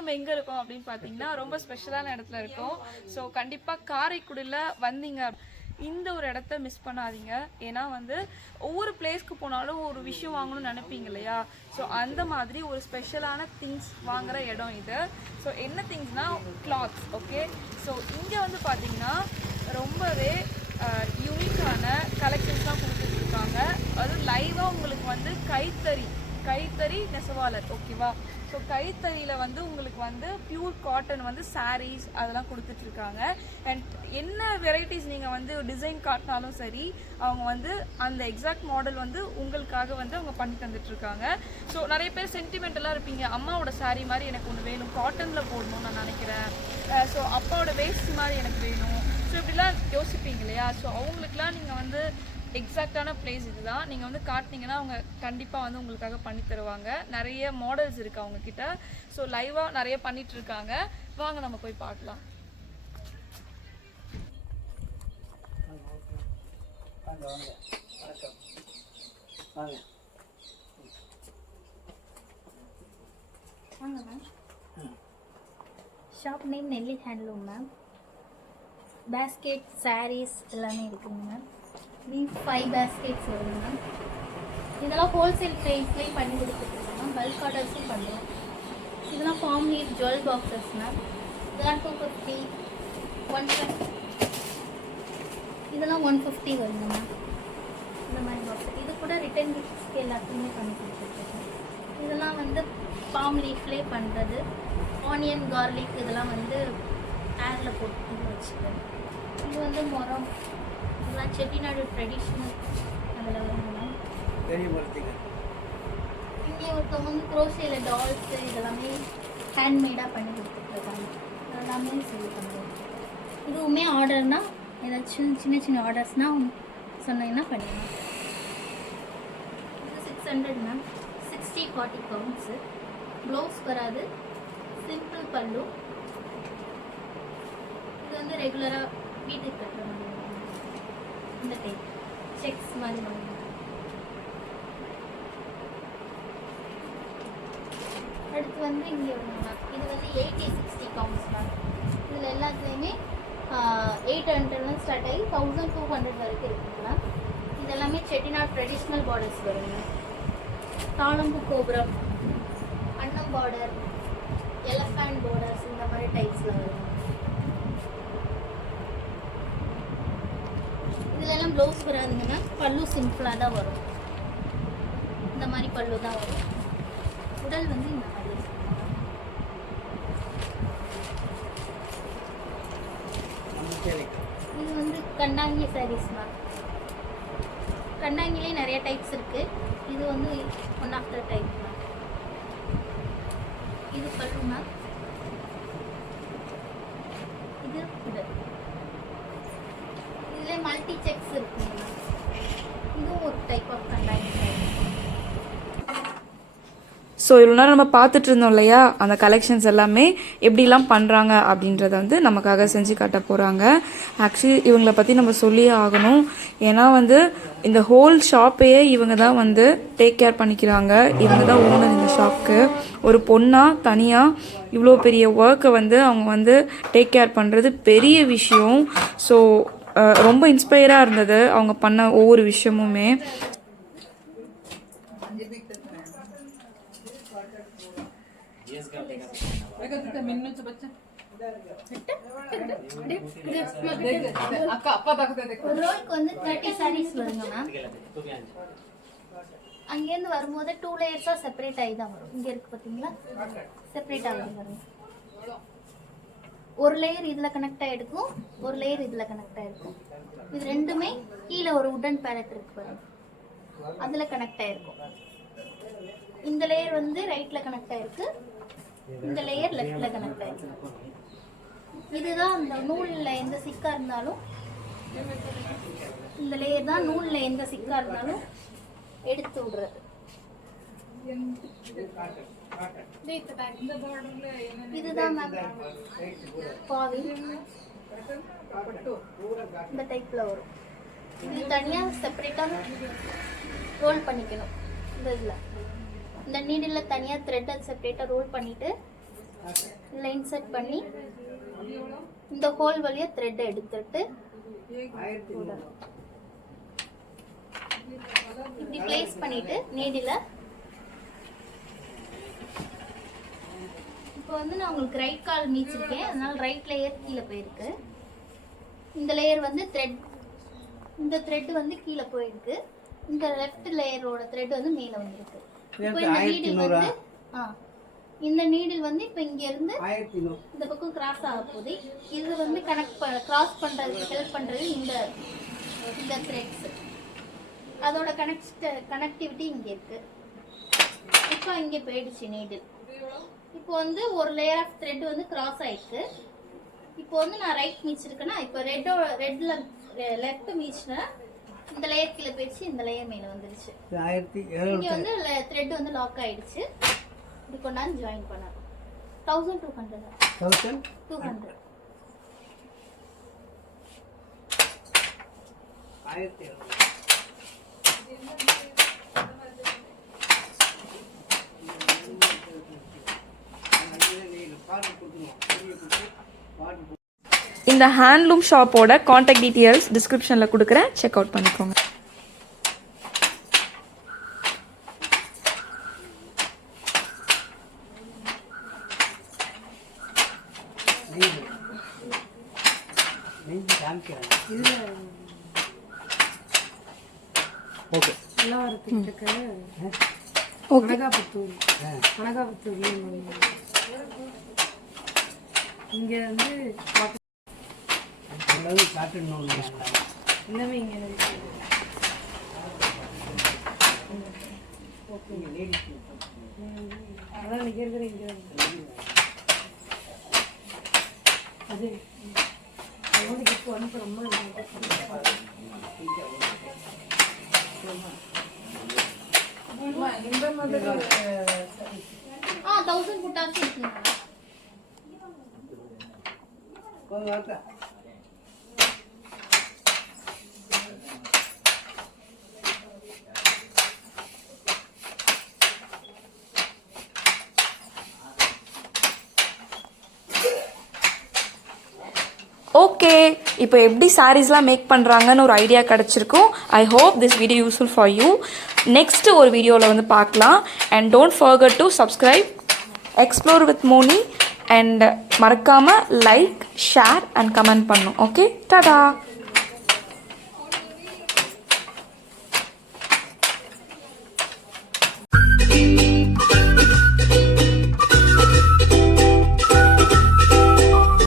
நம்ம எங்கே இருக்கோம் அப்படின்னு பார்த்தீங்கன்னா ரொம்ப ஸ்பெஷலான இடத்துல இருக்கோம். ஸோ கண்டிப்பாக காரைக்குடியில் வந்தீங்க இந்த ஒரு இடத்த மிஸ் பண்ணாதீங்க. ஏன்னா வந்து ஒவ்வொரு பிளேஸ்க்கு போனாலும் ஒரு விஷயம் வாங்கணும்னு நினைப்பீங்க இல்லையா? ஸோ அந்த மாதிரி ஒரு ஸ்பெஷலான திங்ஸ் வாங்குகிற இடம் இது. ஸோ என்ன திங்ஸ்னால் கிளாத்ஸ். ஓகே, ஸோ இங்கே வந்து பார்த்தீங்கன்னா ரொம்பவே யூனிக்கான கலெக்ஷன்ஸ் தான் கொடுத்துட்ருக்காங்க. அதுவும் லைவாக உங்களுக்கு வந்து கைத்தறி நெசவாளர். ஓகேவா? ஸோ கைத்தறியில் வந்து உங்களுக்கு வந்து பியூர் காட்டன் வந்து சாரீஸ் அதெல்லாம் கொடுத்துட்ருக்காங்க. அண்ட் என்ன வெரைட்டிஸ் நீங்கள் வந்து டிசைன் காட்டினாலும் சரி, அவங்க வந்து அந்த எக்ஸாக்ட் மாடல் வந்து உங்களுக்காக வந்து அவங்க பண்ணி தந்துட்டுருக்காங்க. ஸோ நிறைய பேர் சென்டிமெண்டலாக இருப்பீங்க, அம்மாவோட சாரீ மாதிரி எனக்கு ஒன்று வேணும், காட்டனில் போடணும்னு நான் நினைக்கிறேன், ஸோ அப்பாவோட வேஸ்ட் மாதிரி எனக்கு வேணும், ஸோ இப்படிலாம் யோசிப்பீங்க இல்லையா? ஸோ அவங்களுக்குலாம் நீங்கள் வந்து எக்ஸாக்டான பிளேஸ் இதுதான். நீங்கள் வந்து காட்டினீங்கன்னா அவங்க கண்டிப்பாக வந்து உங்களுக்காக பண்ணி தருவாங்க. நிறைய மாடல்ஸ் இருக்குது அவங்கக்கிட்ட. ஸோ லைவாக நிறைய பண்ணிகிட்ருக்காங்க. வாங்க நம்ம போய் பார்க்கலாம். வாங்க ma'am. Shop name Nelli handloom ma'am. Basket sarees எல்லாமே இருக்குங்க மேம். 5 பேஸ்கெட்ஸ் வருது மேம். இதெல்லாம் ஹோல்சேல் ப்ரைஸ்லேயும் பண்ணி கொடுத்துருக்கோம் மேம். பல்க் ஆர்டர்ஸும் பண்ணுறோம். இதெல்லாம் form leaf jewel boxes ma'am. இதெல்லாம் 250, 120, இதெல்லாம் 150 வருங்க மேம். இந்த மாதிரி பாக்ஸ் இது கூட ரிட்டன் கிஃப்ட்ஸ்க்கு எல்லாத்தையுமே பண்ணி கொடுத்துருக்கோம். இதெல்லாம் வந்து ஃபார்ம் லீஃப்லேயே பண்ணுறது. ஆனியன் கார்லிக் இதெல்லாம் வந்து ஏரில் போட்டு வச்சுக்கிறேன். இது வந்து மரம், இதெல்லாம் செட்டிநாடு ட்ரெடிஷ்னல் அதில் வருங்கண்ணா. இங்கே ஒருத்தவங்க வந்து குரோஷியில் டால்ஸு இதெல்லாமே ஹேண்ட்மேடாக பண்ணி கொடுத்துட்ருக்காங்க. அதெல்லாமே சொல்லி பண்ணுறோம். இதுவுமே ஆர்டர்னால் ஏதாச்சும் சின்ன சின்ன ஆர்டர்ஸ்னால் சொன்னீங்கன்னா பண்ணிடலாம். இது 600 மேம். 60-40 பவுண்ட்ஸு. ப்ளவுஸ் வராது, சிம்பிள் பல்லு. இது வந்து ரெகுலராக வீட்டுக்கு கட்டுற மாதிரி இந்த டைப் செக்ஸ் மாதிரி வாங்க. அடுத்து வந்து இங்கே வருங்க. இது வந்து 80-60 பவுண்ட்ஸ் மேம். இதில் எல்லாத்துலேயுமே 800 ஸ்டார்ட் ஆகி 1200 வரைக்கும் இருக்குங்களா. இதெல்லாமே செட்டிநாடு ட்ரெடிஷ்னல் பார்டர்ஸ் வருங்க. தாளம்பு கோபுரம், அன்னம் பார்டர், எலஃபேண்ட் பார்டர்ஸ் இந்த மாதிரி டைப்ஸில் வருங்க. இதெல்லாம் ப்ளவுஸ் வராதுங்கன்னா பல்லு சிம்பிளாக தான் வரும். இந்த மாதிரி பல்லு தான் வரும். உடல் வந்து இந்த மாதிரி. இது வந்து கண்டாங்கி சாரீஸ் மேம். கண்டாங்கிலே நிறைய டைப்ஸ் இருக்குது. இது வந்து one of the type ma'am. இது பல்லு மேம். இது உடல். இதில் மல்டி செக்ஸ் இருக்குங்க. இதுவும் ஒரு டைப் ஆஃப் கண்டாங்கி சாரீ. ஸோ இவ்வளோ நேரம் நம்ம பார்த்துட்டு இருந்தோம் இல்லையா, அந்த கலெக்ஷன்ஸ் எல்லாமே எப்படிலாம் பண்ணுறாங்க அப்படின்றத வந்து நமக்காக செஞ்சு காட்ட போகிறாங்க. ஆக்சுவலி இவங்களை பற்றி நம்ம சொல்லியே ஆகணும். ஏன்னா வந்து இந்த ஹோல் ஷாப்பையே இவங்க தான் வந்து டேக் கேர் பண்ணிக்கிறாங்க. இவங்க தான் ஓனர் இந்த ஷாப்க்கு. ஒரு பொண்ணாக தனியாக இவ்வளோ பெரிய ஒர்க்கை வந்து அவங்க வந்து டேக் கேர் பண்ணுறது பெரிய விஷயம். ஸோ ரொம்ப இன்ஸ்பயராக இருந்தது அவங்க பண்ண ஒவ்வொரு விஷயமுமே. அங்கேருந்து வரும்போது 2 லேயர்ஸாக செப்பரேட் ஆகி தான் வரும். இங்கே இருக்குது பார்த்தீங்களா, செப்பரேட் ஆகி வரும். ஒரு லேயர் இதில் கனெக்ட் ஆகிருக்கும், ஒரு லேயர் இதில் கனெக்ட் ஆகிருக்கும். இது ரெண்டுமே கீழே ஒரு உடன் பேலட் இருக்கு பாருங்க, அதில் கனெக்ட் ஆகிருக்கும். இந்த லேயர் வந்து ரைட்டில் கனெக்ட் ஆகிருக்கு, இந்த லேயர் லெஃப்டில் கனெக்ட் ஆகிருக்கு. இதுதான் அந்த நூலில் எந்த சிக்காக இருந்தாலும், இந்த லேயர் தான் நூலில் எந்த சிக்காக இருந்தாலும் எடுத்து விடுறது. இதுதான் மேம் பாவி, இந்த டைப்பில் வரும். இது தனியாக செப்பரேட்டாக ரோல் பண்ணிக்கணும். இந்த இதில் இந்த நீடில் தனியாக த்ரெட்டை செப்பரேட்டாக ரோல் பண்ணிவிட்டு இதில் இன்சர்ட் பண்ணி இந்த ஹோல் வழியாக த்ரெட் எடுத்துட்டு இப்படி பிளேஸ் பண்ணிட்டு நீடில் இப்போ வந்து நான் உங்களுக்கு ரைட் கால் மீச்சிருக்கேன், அதனால ரைட் லேயர் கீழே போயிருக்கு. இந்த லேயர் வந்து இந்த த்ரெட் வந்து கீழே போயிருக்கு. இந்த லெஃப்ட் லேயரோட த்ரெட் வந்து மேலே வந்திருக்கு. இப்போ இந்த நீடில் வந்து இந்த நீடில் வந்து இப்போ இங்க இருந்து இந்த பக்கம் கிராஸ் ஆக போகுது. இது வந்து கிராஸ் பண்றதுக்கு ஹெல்ப் பண்றது இந்த த்ரெட்ஸ். அதோட கனெக்டிவிட்டி இங்க இருக்கு. இப்போ இங்க போயிடுச்சு நீடில். இப்போ வந்து ஒரு லேயர் ஆஃப் த்ரெட் வந்து கிராஸ் ஆயிருக்கு. இப்போ வந்து நான் ரைட் மீச்சிருக்கேன்னா இப்போ ரெட்ல லெஃப்ட் மீச்சினா இந்த லேயர் கீழே போயிடுச்சு, இந்த லேயர் மேலே வந்துருச்சு. இங்க வந்து த்ரெட் வந்து லாக் ஆயிடுச்சு. இது கொண்டாந்து ஜாயின் பண்ணலாம். 1200 1200 இந்த ஹேண்ட்லூம் ஷாப்போட காண்டாக்ட் டீட்டெயில்ஸ் டிஸ்கிரிப்ஷனில் கொடுக்குறேன், செக் அவுட் பண்ணிக்கோங்க. ஓகே நல்லா இருக்கு. கனகாபுத்தூர் இங்க வந்து எல்லாமே இங்க இருக்கு. அதான் இங்க இருக்கிற இங்க அது அவனுக்கு இப்போ அனுப்புறோம்மா. இந்த மாதிரி 1000 புட்டாச்சு இருக்குங்க. ஓகே, இப்போ எப்படி சாரீஸ்லாம் மேக் பண்ணுறாங்கன்னு ஒரு ஐடியா கிடச்சிருக்கும். I hope this video useful for you. Next ஒரு வீடியோவில் வந்து பார்க்கலாம். And don't forget to subscribe explore with Moni. And மறக்காமல் லைக், ஷேர் அண்ட் கமெண்ட் பண்ணும். ஓகே, டாடா.